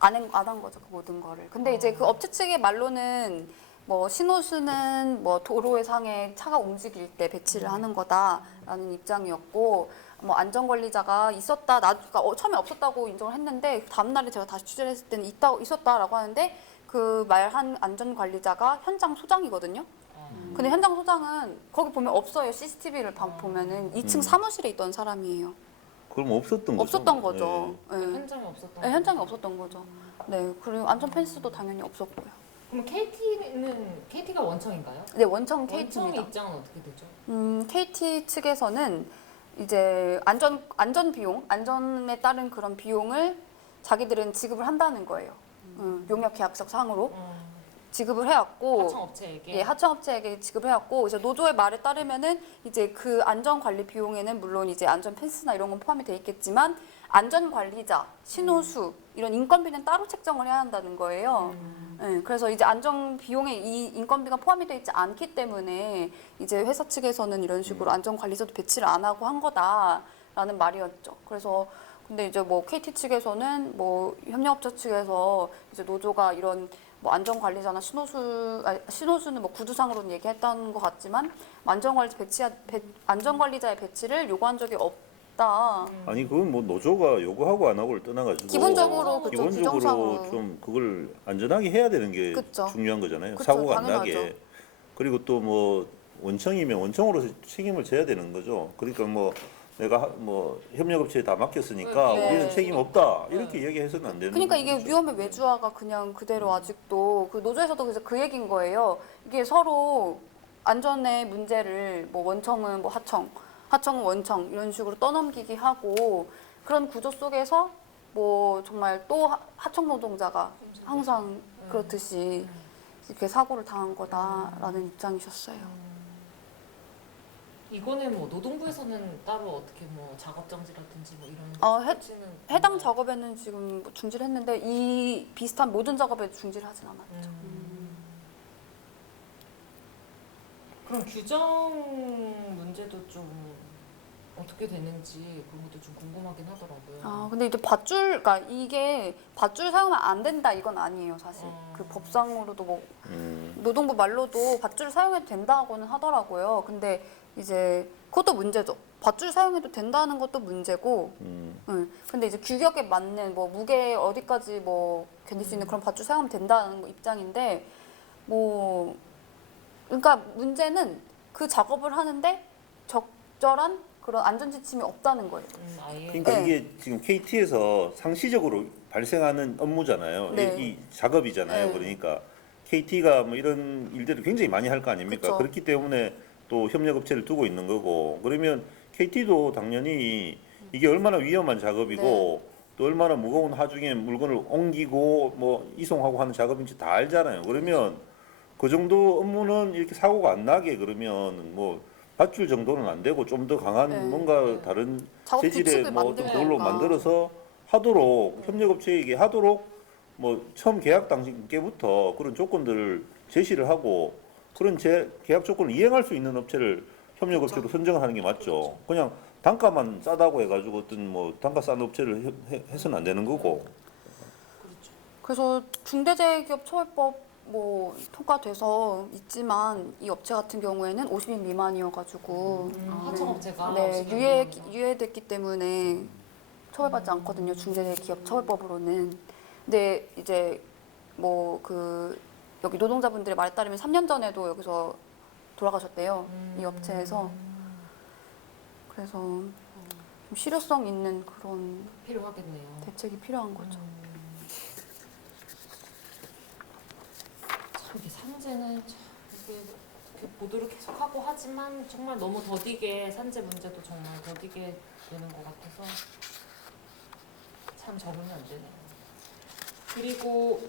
안 한 거죠, 그 모든 거를. 근데 이제 그 업체 측의 말로는 뭐 신호수는 뭐 도로의 상에 차가 움직일 때 배치를 하는 거다라는 입장이었고, 뭐 안전관리자가 있었다, 그러니까 처음에 없었다고 인정을 했는데 다음 날에 제가 다시 취재를 했을 때는 있었다라고 하는데 그 말한 안전관리자가 현장 소장이거든요. 근데 현장 소장은 거기 보면 없어요. CCTV를 보면은 2층 사무실에 있던 사람이에요. 그럼 없었던 거죠. 없었던 거죠. 네. 현장에 없었던 네, 현장에 없었던 거죠. 네, 그리고 안전 펜스도 당연히 없었고요. 그럼 KT가 원청인가요? 네, 원청 원청의 KT입니다. 입장은 어떻게 되죠? KT 측에서는 이제 안전 비용, 안전에 따른 그런 비용을 자기들은 지급을 한다는 거예요. 용역 계약서 상으로 지급을 해왔고, 하청업체에게? 예, 하청업체에게 지급해왔고, 이제 노조의 말에 따르면은 이제 그 안전 관리 비용에는 물론 이제 안전 펜스나 이런 건 포함이 돼 있겠지만 안전 관리자, 신호수 이런 인건비는 따로 책정을 해야 한다는 거예요. 예, 그래서 이제 안전 비용에 이 인건비가 포함이 돼 있지 않기 때문에 이제 회사 측에서는 이런 식으로 안전 관리자도 배치를 안 하고 한 거다라는 말이었죠. 그래서 근데 이제 뭐 KT 측에서는 뭐 협력업체 측에서 이제 노조가 이런 뭐 안전관리자나 신호수는 뭐 구두상으로는 얘기했다는 것 같지만 안전관리자의 배치를 요구한 적이 없다. 아니 그건 뭐 노조가 요구하고 안 하고를 떠나가지고 기본적으로 그쵸, 기본적으로 규정상으로. 좀 그걸 안전하게 해야 되는 게 그쵸. 중요한 거잖아요. 그쵸, 사고가 안 당연하죠. 나게. 그리고 또 뭐 원청이면 원청으로서 책임을 져야 되는 거죠. 그러니까 뭐 내가 뭐 협력업체에 다 맡겼으니까 네. 우리는 책임 없다 이렇게 얘기해서는 안 되는 그러니까 이게 거죠. 위험의 외주화가 그냥 그대로 아직도 그 노조에서도 그래서 그 얘기인 거예요. 이게 서로 안전의 문제를 뭐 원청은 뭐 하청은 원청 이런 식으로 떠넘기기 하고 그런 구조 속에서 뭐 정말 또 하청 노동자가 항상 그렇듯이 이렇게 사고를 당한 거다라는 입장이셨어요. 이거는 뭐 노동부에서는 따로 어떻게 뭐 작업 정지라든지 뭐 이런 조치는 해당 없나요? 작업에는 지금 뭐 중지를 했는데 이 비슷한 모든 작업에 중지를 하진 않았죠. 그럼 규정 문제도 좀 어떻게 되는지 그런 것도 좀 궁금하긴 하더라고요. 근데 이제 그러니까 이게 밧줄 사용하면 안 된다 이건 아니에요, 사실. 그 법상으로도 뭐 노동부 말로도 밧줄 사용해도 된다고는 하더라고요. 근데 이제 그것도 문제죠. 밧줄 사용해도 된다는 것도 문제고, 근데 이제 규격에 맞는 뭐 무게 어디까지 뭐 견딜 수 있는 그런 밧줄 사용하면 된다는 뭐 입장인데, 뭐 그러니까 문제는 그 작업을 하는데 적절한 그런 안전 지침이 없다는 거예요. 아예 그러니까 네. 이게 지금 KT에서 상시적으로 발생하는 업무잖아요. 네. 이 작업이잖아요. 네. 그러니까 KT가 뭐 이런 일들을 굉장히 많이 할 거 아닙니까? 그쵸. 그렇기 때문에 또 협력업체를 두고 있는 거고 그러면 KT도 당연히 이게 얼마나 위험한 작업이고 네. 또 얼마나 무거운 하중에 물건을 옮기고 뭐 이송하고 하는 작업인지 다 알잖아요. 그러면 그 정도 업무는 이렇게 사고가 안 나게 그러면 뭐 밧줄 정도는 안 되고 좀 더 강한 네. 뭔가 다른 작업 재질의 규칙을 뭐 어떤 만들든가. 걸로 만들어서 하도록 협력업체에게 하도록 뭐 처음 계약 단계부터 그런 조건들을 제시를 하고 그런 계약 조건을 이행할 수 있는 업체를 협력업체로 선정을 하는 게 맞죠. 그냥 단가만 싸다고 해가지고 어떤 뭐 단가 싼 업체를 해서는 안 되는 거고. 그래서 중대재해기업처벌법 뭐 통과돼서 있지만 이 업체 같은 경우에는 50인 미만이어가지고 하청업체가 네, 유예됐기 때문에 처벌받지 않거든요. 중대기업 처벌법으로는. 근데 이제 뭐 그 여기 노동자분들의 말에 따르면 3년 전에도 여기서 돌아가셨대요. 이 업체에서. 그래서 좀 실효성 있는 그런 필요하겠네요. 대책이 필요한 거죠. 참 이게 산재는 참 이게 이렇게 보도를 계속하고 하지만 정말 너무 더디게 산재 문제도 정말 더디게 되는 것 같아서 참 적으면 안 되네요. 그리고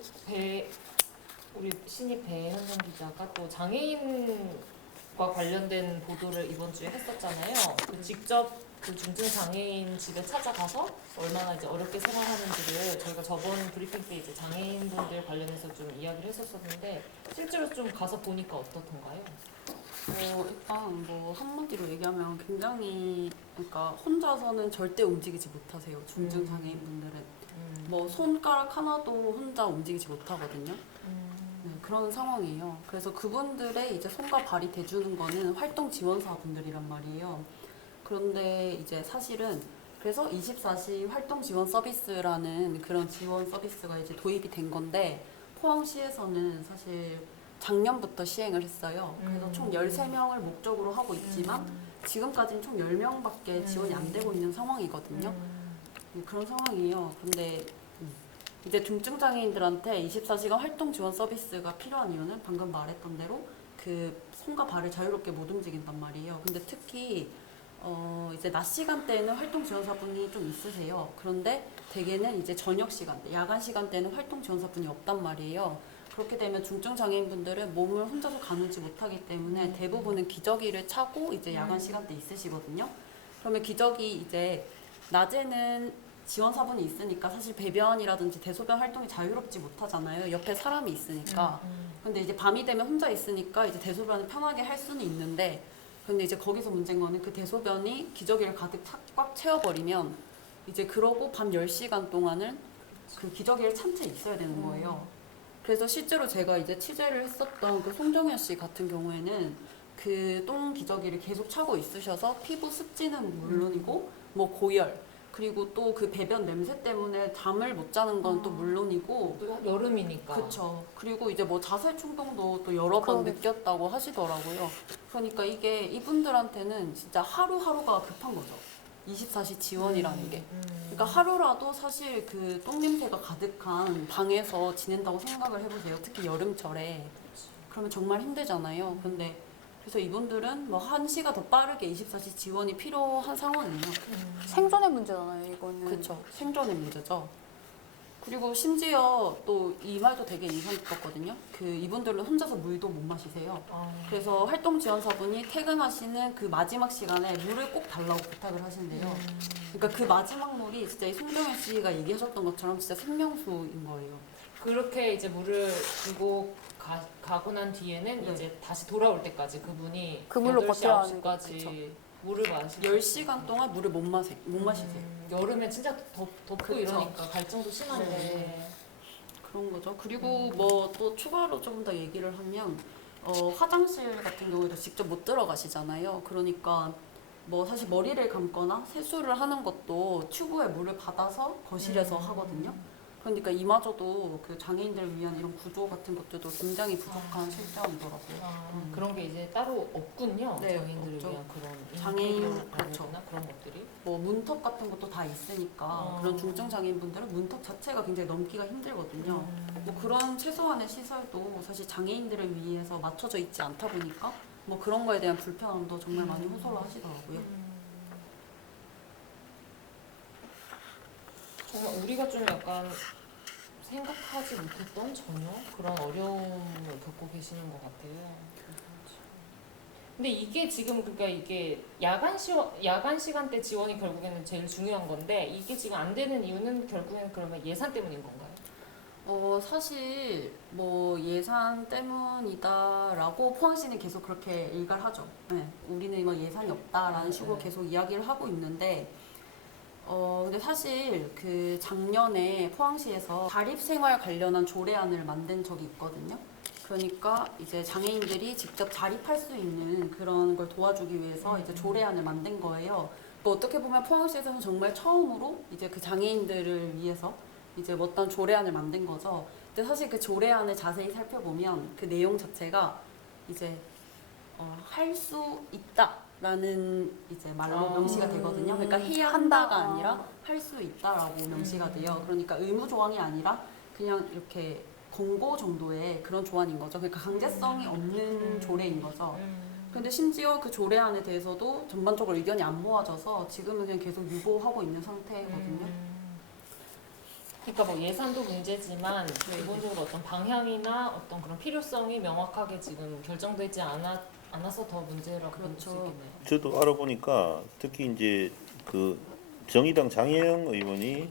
우리 신입 배현정 기자가 또 장애인과 관련된 보도를 이번 주에 했었잖아요. 그 직접 그 중증 장애인 집에 찾아가서 얼마나 이제 어렵게 생활하는지를 저희가 저번 브리핑 때 이제 장애인분들 관련해서 좀 이야기를 했었었는데 실제로 좀 가서 보니까 어떻던가요? 일단 뭐 한마디로 얘기하면 굉장히 그러니까 혼자서는 절대 움직이지 못하세요. 중증 장애인분들은 뭐 손가락 하나도 혼자 움직이지 못하거든요. 네, 그런 상황이에요. 그래서 그분들의 이제 손과 발이 대주는 거는 활동 지원사분들이란 말이에요. 그런데 이제 사실은 그래서 24시 활동 지원 서비스라는 그런 지원 서비스가 이제 도입이 된 건데 포항시에서는 사실 작년부터 시행을 했어요. 그래서 총 13명을 목적으로 하고 있지만 지금까지는 총 10명밖에 지원이 안 되고 있는 상황이거든요. 그런 상황이에요. 근데 이제 중증 장애인들한테 24시간 활동 지원 서비스가 필요한 이유는 방금 말했던 대로 그 손과 발을 자유롭게 못 움직인단 말이에요. 근데 특히 이제 낮 시간대에는 활동 지원사분이 좀 있으세요. 그런데 대개는 이제 저녁 시간대, 야간 시간대에는 활동 지원사분이 없단 말이에요. 그렇게 되면 중증 장애인분들은 몸을 혼자서 가누지 못하기 때문에 대부분은 기저귀를 차고 이제 야간 시간대 있으시거든요. 그러면 기저귀 이제 낮에는 지원사분이 있으니까 사실 배변이라든지 대소변 활동이 자유롭지 못하잖아요. 옆에 사람이 있으니까. 근데 이제 밤이 되면 혼자 있으니까 이제 대소변을 편하게 할 수는 있는데 근데 이제 거기서 문제인 거는 그 대소변이 기저귀를 가득 꽉 채워버리면 이제 그러고 밤 10시간 동안은 그 기저귀를 찬 채 있어야 되는 거예요. 그래서 실제로 제가 이제 취재를 했었던 그 송정현 씨 같은 경우에는 그 똥 기저귀를 계속 차고 있으셔서 피부 습진은 물론이고 뭐 고열 그리고 또 그 배변 냄새 때문에 잠을 못 자는 건 또 물론이고 또 여름이니까. 그렇죠. 그리고 이제 뭐 자살 충동도 또 여러 번 느꼈다고 하시더라고요. 그러니까 이게 이분들한테는 진짜 하루하루가 급한 거죠. 24시 지원이라는 게. 그러니까 하루라도 사실 그 똥 냄새가 가득한 방에서 지낸다고 생각을 해보세요. 특히 여름철에. 그러면 정말 힘들잖아요. 근데 그래서 이분들은 뭐 1시가 더 빠르게 24시 지원이 필요한 상황이에요. 생존의 문제잖아요, 이거는. 그렇죠. 생존의 문제죠. 그리고 심지어 또 이 말도 되게 인상 깊었거든요. 그 이분들은 혼자서 물도 못 마시세요. 그래서 활동 지원사분이 퇴근하시는 그 마지막 시간에 물을 꼭 달라고 부탁을 하신대요. 그러니까 그 마지막 물이 진짜 이 송정현 씨가 얘기하셨던 것처럼 진짜 생명수인 거예요. 그렇게 이제 물을 주고 가고 난 뒤에는 네. 이제 다시 돌아올 때까지 그분이 그 물로 8시, 버텨야 하는 9시까지 물을 마시고 10시간 동안 물을 못 마시세요. 여름에 진짜 덥고 그쵸. 이러니까 갈증도 심한데 네. 그런 거죠. 그리고 뭐 또 추가로 조금 더 얘기를 하면 화장실 같은 경우에도 직접 못 들어가시잖아요. 그러니까 뭐 사실 머리를 감거나 세수를 하는 것도 튜브에 물을 받아서 거실에서 하거든요. 그러니까 이마저도 그 장애인들을 위한 이런 구조 같은 것들도 굉장히 부족한 실정이더라고요. 그런 게 이제 따로 없군요. 네, 장애인들을 없죠. 위한 그런 장애인, 인테리어라고 해야 그렇죠. 되나? 그런 것들이. 뭐 문턱 같은 것도 다 있으니까 그런 중증 장애인분들은 문턱 자체가 굉장히 넘기가 힘들거든요. 뭐 그런 최소한의 시설도 사실 장애인들을 위해서 맞춰져 있지 않다 보니까 뭐 그런 거에 대한 불편함도 정말 많이 호소를 하시더라고요. 정말 우리가 좀 약간 생각하지 못했던 전혀 그런 어려움을 겪고 계시는 것 같아요. 근데 이게 지금 그러니까 이게 야간 시간대 지원이 결국에는 제일 중요한 건데 이게 지금 안 되는 이유는 결국에는 그러면 예산 때문인 건가요? 사실 뭐 예산 때문이다라고 포항시는 계속 그렇게 일갈 하죠. 네, 우리는 뭐 예산이 없다라는 식으로 계속 이야기를 하고 있는데 근데 사실 그 작년에 포항시에서 자립생활 관련한 조례안을 만든 적이 있거든요. 그러니까 이제 장애인들이 직접 자립할 수 있는 그런 걸 도와주기 위해서 이제 조례안을 만든 거예요. 뭐 어떻게 보면 포항시에서는 정말 처음으로 이제 그 장애인들을 위해서 이제 어떤 조례안을 만든 거죠. 근데 사실 그 조례안을 자세히 살펴보면 그 내용 자체가 이제 할 수 있다라는 이제 말로 명시가 되거든요. 그러니까 해야 한다가 아니라 할 수 있다라고 명시가 돼요. 그러니까 의무 조항이 아니라 그냥 이렇게 권고 정도의 그런 조안인 거죠. 그러니까 강제성이 없는 조례인 거죠. 근데 심지어 그 조례안에 대해서도 전반적으로 의견이 안 모아져서 지금은 그냥 계속 유보하고 있는 상태거든요. 그러니까 뭐 예산도 문제지만 기본적으로 어떤 방향이나 어떤 그런 필요성이 명확하게 지금 결정되지 않아서 더 문제라고 볼 수 그렇죠. 있겠네요. 저도 알아보니까 특히 이제 그 정의당 장혜영 의원이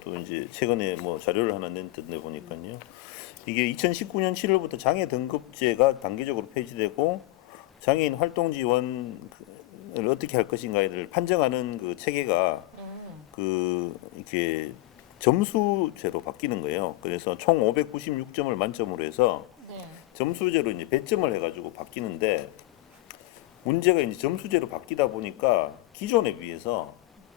또 이제 최근에 뭐 자료를 하나 냈던데 보니까요. 이게 2019년 7월부터 장애 등급제가 단계적으로 폐지되고 장애인 활동 지원을 어떻게 할 것인가를 판정하는 그 체계가 그 이렇게 점수제로 바뀌는 거예요. 그래서 총 596점을 만점으로 해서 네. 점수제로 이제 배점을 해가지고 바뀌는데 문제가 이제 점수제로 바뀌다 보니까 기존에 비해서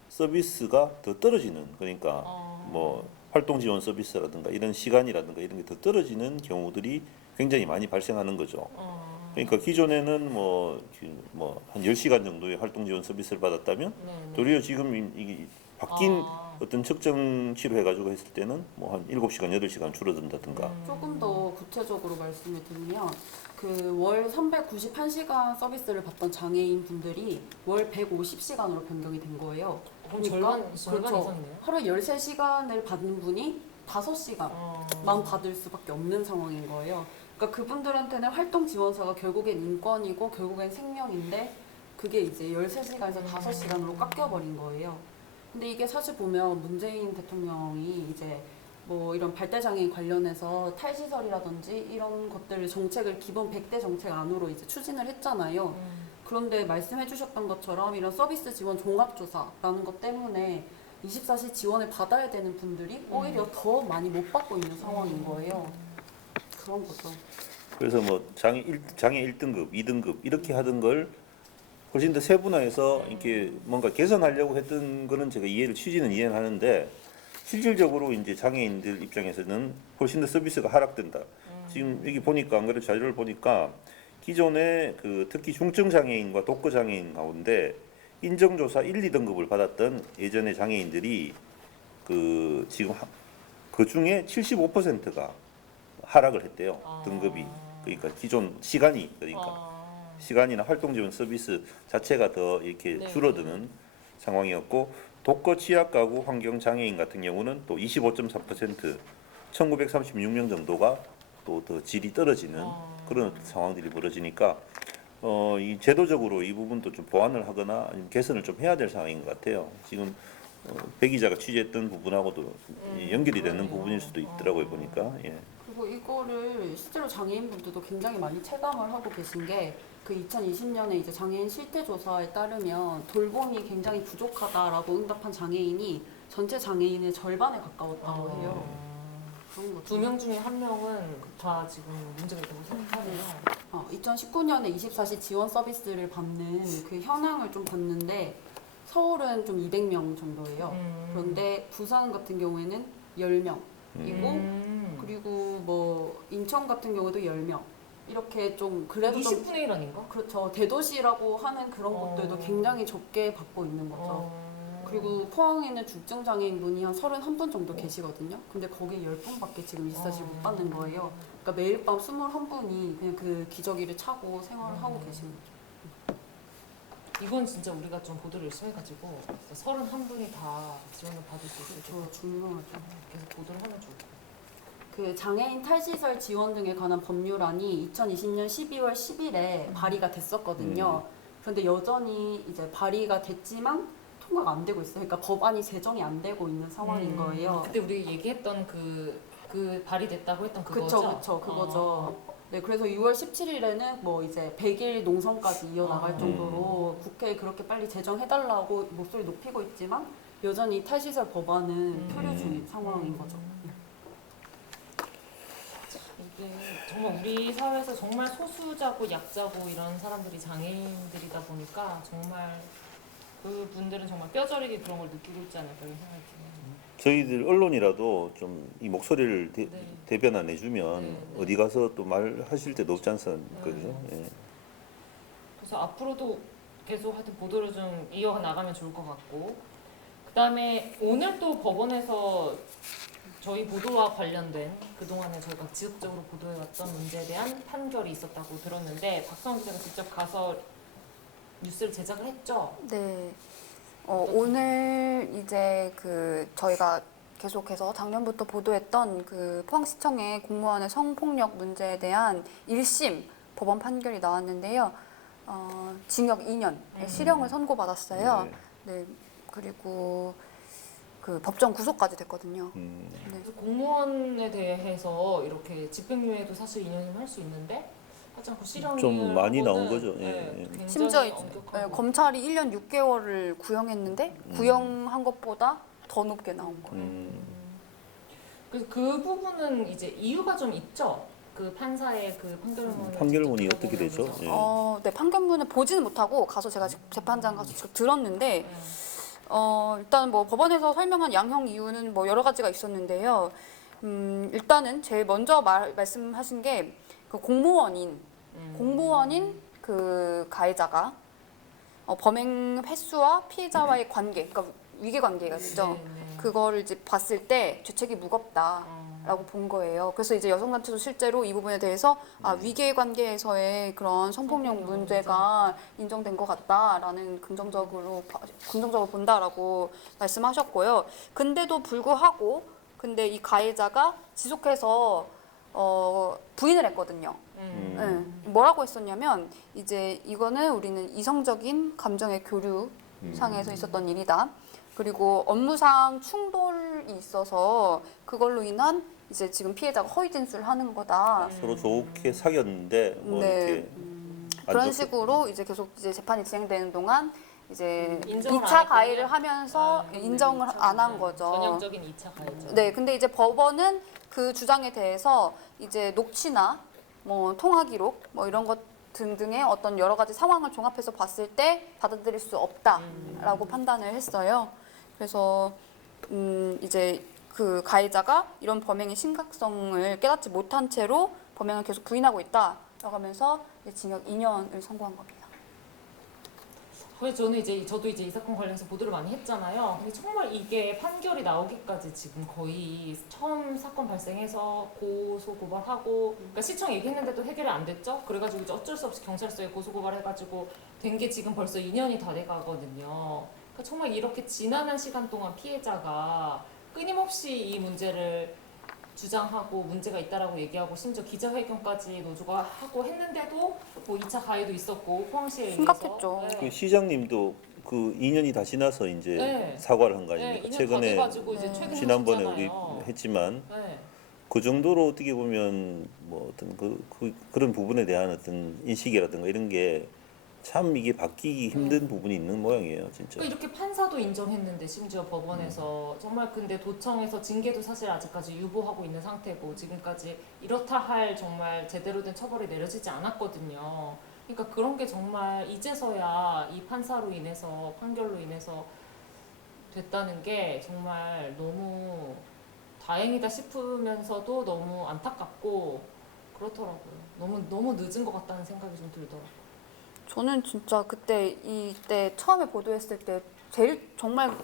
서비스가 더 떨어지는 그러니까 뭐 활동 지원 서비스라든가 이런 시간이라든가 이런 게 더 떨어지는 경우들이 굉장히 많이 발생하는 거죠. 그러니까 기존에는 뭐 한 10시간 정도의 활동 지원 서비스를 받았다면 도리어 지금 이게 바뀐 어떤 측정치로 해가지고 했을 때는 뭐 한 7시간, 8시간 줄어든다든가. 조금 더 구체적으로 말씀을 드리면 그 월 391시간 서비스를 받던 장애인 분들이 월 150시간으로 변경이 된 거예요. 그럼 그러니까 절반 그렇죠. 이상이네요. 하루에 13시간을 받는 분이 5시간만 받을 수밖에 없는 상황인 거예요. 그러니까 그분들한테는 활동 지원사가 결국엔 인권이고 결국엔 생명인데 그게 이제 13시간에서 5시간으로 깎여버린 거예요. 근데 이게 사실 보면 문재인 대통령이 이제 뭐 이런 발달장애인 관련해서 탈시설이라든지 이런 것들을 정책을 기본 100대 정책 안으로 이제 추진을 했잖아요. 그런데 말씀해 주셨던 것처럼 이런 서비스 지원 종합조사라는 것 때문에 24시 지원을 받아야 되는 분들이 오히려 더 많이 못 받고 있는 상황인 거예요. 그런 거죠. 그래서 뭐 장애 1등급, 2등급 이렇게 하던 걸 훨씬 더 세분화해서 이렇게 뭔가 개선하려고 했던 거는 제가 취지는 이해는 하는데 실질적으로 이제 장애인들 입장에서는 훨씬 더 서비스가 하락된다. 지금 여기 보니까 안 그래도 자료를 보니까 기존에 그 특히 중증 장애인과 독거 장애인 가운데 인정조사 1, 2등급을 받았던 예전의 장애인들이 그 지금 그 중에 75%가 하락을 했대요. 등급이. 그러니까 기존 시간이 시간이나 활동 지원 서비스 자체가 더 이렇게 네. 줄어드는 상황이었고 독거 취약 가구 환경 장애인 같은 경우는 또 25.3% 1936명 정도가 또 더 질이 떨어지는 그런 상황들이 벌어지니까 이 제도적으로 이 부분도 좀 보완을 하거나 아니면 개선을 좀 해야 될 상황인 것 같아요. 지금 배 기자가 취재했던 부분하고도 연결이 되는 부분일 수도 있더라고요 보니까. 예. 그리고 이거를 실제로 장애인분들도 굉장히 많이 체감을 하고 계신 게 그 2020년에 이제 장애인 실태 조사에 따르면 돌봄이 굉장히 부족하다라고 응답한 장애인이 전체 장애인의 절반에 가까웠다고 해요. 그런 거죠. 2명 중에 1명은 다 지금 문제가 있다고 생각하네요. 2019년에 24시 지원 서비스를 받는 그 현황을 좀 봤는데 서울은 좀 200명 정도예요. 그런데 부산 같은 경우에는 10명이고 그리고 뭐 인천 같은 경우도 10명. 이렇게 좀 그래도 좀 20분의 1 아닌가? 그렇죠. 대도시라고 하는 그런 것들도 굉장히 적게 받고 있는 거죠. 그리고 포항에는 중증 장애인분이 한 31분 정도 계시거든요. 근데 거기에 10분밖에 지금 24시를 못 받는 거예요. 그러니까 매일 밤 21분이 그냥 그 기저귀를 차고 생활을 하고 계시는 거죠. 이건 진짜 우리가 좀 보도를 열심히 해가지고 31분이 다 지원을 받을 수 있게 그렇죠. 중요하죠. 계속 보도를 하면 좋을 것 같아요. 그 장애인 탈시설 지원 등에 관한 법률안이 2020년 12월 10일에 발의가 됐었거든요. 그런데 여전히 이제 발의가 됐지만 통과가 안 되고 있어요. 그러니까 법안이 제정이 안 되고 있는 상황인 거예요. 그때 우리 얘기했던 그 발의됐다고 했던 그거죠? 그쵸, 그거죠. 네, 그래서 6월 17일에는 뭐 이제 100일 농성까지 이어나갈 정도로 국회에 그렇게 빨리 제정해달라고 목소리 높이고 있지만 여전히 탈시설 법안은 표류 중인 상황인 거죠. 이게 정말 우리 사회에서 정말 소수자고 약자고 이런 사람들이 장애인들이다 보니까 정말 그 분들은 정말 뼈저리게 그런 걸 느끼고 있지 않을까 이런 생각이 드네요. 저희들 언론이라도 좀 이 목소리를 네. 대변 안 해주면 네, 네. 어디 가서 또 말하실 데도 없지 않습니까? 그죠? 예. 그래서 앞으로도 계속 하여튼 보도를 좀 이어나가면 좋을 것 같고 그다음에 오늘 또 법원에서 저희 보도와 관련된 그동안에 저희가 지속적으로 보도해왔던 문제에 대한 판결이 있었다고 들었는데 박성훈 기자가 직접 가서 뉴스를 제작을 했죠. 네. 오늘 이제 그 저희가 계속해서 작년부터 보도했던 그 포항시청의 공무원의 성폭력 문제에 대한 1심 법원 판결이 나왔는데요. 징역 2년 실형을 선고받았어요. 네. 그리고 그 법정 구속까지 됐거든요. 네. 그래서 공무원에 대해서 이렇게 집행유예도 사실 2년이면 할 수 있는데 하지 않고 실형을 좀 많이 하고는, 나온 거죠. 예, 네, 예. 굉장히 심지어 엄격하고. 검찰이 1년 6개월을 구형했는데 구형한 것보다 더 높게 나온 거예요. 그래서 그 부분은 이제 이유가 좀 있죠. 그 판사의 그 판결문을 판결문이 직접 어떻게 되죠? 들어보면서. 예. 네, 판결문을 보지는 못하고 가서 제가 재판장 가서 직접 들었는데 일단 뭐 법원에서 설명한 양형 이유는 뭐 여러 가지가 있었는데요. 일단은 제일 먼저 말씀하신 게 그 공무원인 그 가해자가 범행 횟수와 피해자와의 관계, 그러니까 위계 관계가 있죠. 그거를 이제 봤을 때 죄책이 무겁다라고 본 거예요. 그래서 이제 여성단체도 실제로 이 부분에 대해서 위계 관계에서의 그런 성폭력 문제가 인정된 것 같다라는 긍정적으로 본다라고 말씀하셨고요. 근데도 불구하고 근데 이 가해자가 지속해서 부인을 했거든요. 네. 뭐라고 했었냐면 이제 이거는 우리는 이성적인 감정의 교류 상에서 있었던 일이다. 그리고 업무상 충돌이 있어서 그걸로 인한 이제 지금 피해자가 허위 진술하는 거다. 서로 좋게 사귀었는데 뭐 네. 이렇게 안 그런 좋게- 식으로 이제 계속 이제 재판이 진행되는 동안 이제 인정을 안 2차 했군요. 가해를 하면서 인정을 안 한 거죠. 전형적인 2차 가해죠. 네, 근데 이제 법원은 그 주장에 대해서 이제 녹취나 뭐 통화 기록 뭐 이런 것 등등의 어떤 여러 가지 상황을 종합해서 봤을 때 받아들일 수 없다라고 판단을 했어요. 그래서 이제 그 가해자가 이런 범행의 심각성을 깨닫지 못한 채로 범행을 계속 부인하고 있다라고 하면서 이제 징역 2년을 선고한 겁니다. 그래서 저도 이제 이 사건 관련해서 보도를 많이 했잖아요. 근데 정말 이게 판결이 나오기까지 지금 거의 처음 사건 발생해서 고소 고발하고, 그러니까 시청 얘기했는데도 해결이 안 됐죠. 그래가지고 이제 어쩔 수 없이 경찰서에 고소 고발해가지고 된 게 지금 벌써 2년이 다 돼가거든요. 그러니까 정말 이렇게 지난한 시간 동안 피해자가 끊임없이 이 문제를 주장하고 문제가 있다라고 얘기하고 심지어 기자회견까지 노조가 하고 했는데도 뭐 2차 가해도 있었고 포항시에 심각했죠. 의해서. 그 시장님도 그 2년이 다 지나서 이제 네. 사과를 한 거 네, 아닙니까? 2년 다 최근에 돼가지고 이제 네. 최근에 지난번에 우리 하셨잖아요. 했지만 네. 그 정도로 어떻게 보면 뭐 어떤 그런 부분에 대한 어떤 인식이라든가 이런 게 참 이게 바뀌기 힘든 부분이 있는 모양이에요, 진짜. 그러니까 이렇게 판사도 인정했는데 심지어 법원에서 정말 근데 도청에서 징계도 사실 아직까지 유보하고 있는 상태고 지금까지 이렇다 할 정말 제대로 된 처벌이 내려지지 않았거든요. 그러니까 그런 게 정말 이제서야 이 판사로 인해서 판결로 인해서 됐다는 게 정말 너무 다행이다 싶으면서도 너무 안타깝고 그렇더라고요. 너무 늦은 것 같다는 생각이 좀 들더라고요. 저는 진짜 이때 처음에 보도했을 때 제일 정말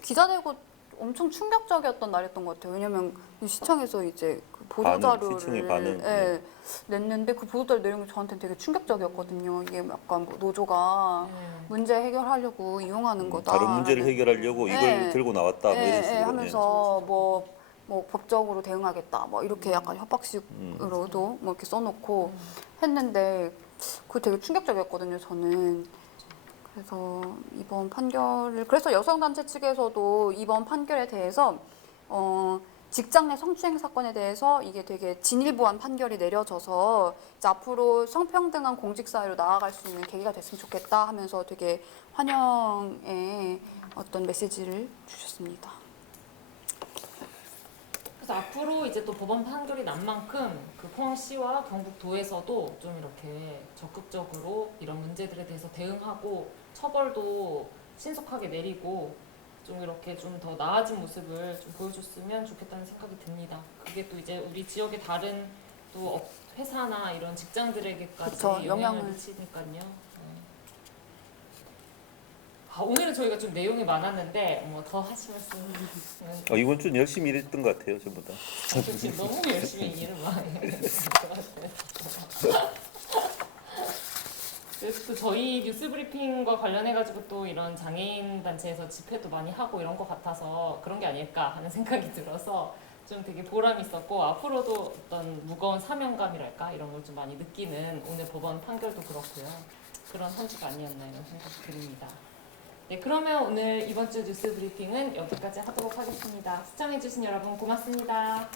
기자 되고 엄청 충격적이었던 날이었던 것 같아요. 왜냐면 시청에서 이제 그 시청의 보도자료를 반응, 예, 냈는데 그 보도자료 내용이 저한테는 되게 충격적이었거든요. 이게 약간 뭐 노조가 문제 해결하려고 이용하는 거다. 다른 문제를 해결하려고 이걸 네. 들고 나왔다 뭐 이런 식으로. 하면서 뭐 법적으로 대응하겠다. 뭐 이렇게 약간 협박식으로도 뭐 이렇게 써놓고 했는데 그게 되게 충격적이었거든요. 저는. 그래서 이번 판결을 그래서 여성단체 측에서도 이번 판결에 대해서 직장 내 성추행 사건에 대해서 이게 되게 진일보한 판결이 내려져서 이제 앞으로 성평등한 공직사회로 나아갈 수 있는 계기가 됐으면 좋겠다 하면서 되게 환영의 어떤 메시지를 주셨습니다. 그래서 앞으로 이제 또 법원 판결이 난 만큼 그 포항시와 경북도에서도 좀 이렇게 적극적으로 이런 문제들에 대해서 대응하고 처벌도 신속하게 내리고 좀 이렇게 좀 더 나아진 모습을 좀 보여줬으면 좋겠다는 생각이 듭니다. 그게 또 이제 우리 지역의 다른 또 회사나 이런 직장들에게까지 그쵸, 영향을 영향을. 미치니까요. 네. 오늘은 저희가 좀 내용이 많았는데 뭐 더 하실 말씀은 이번 주는 열심히 일했던 것 같아요, 전부 다. 지금 너무 열심히 일을 많이 했을 것 같아요. 그래서 또 저희 뉴스 브리핑과 관련해가지고 또 이런 장애인 단체에서 집회도 많이 하고 이런 것 같아서 그런 게 아닐까 하는 생각이 들어서 좀 되게 보람이 있었고 앞으로도 어떤 무거운 사명감이랄까 이런 걸 좀 많이 느끼는 오늘 법원 판결도 그렇고요. 그런 한 주가 아니었나 이런 생각이 듭니다. 네, 그러면 오늘 이번 주 뉴스 브리핑은 여기까지 하도록 하겠습니다. 시청해주신 여러분 고맙습니다.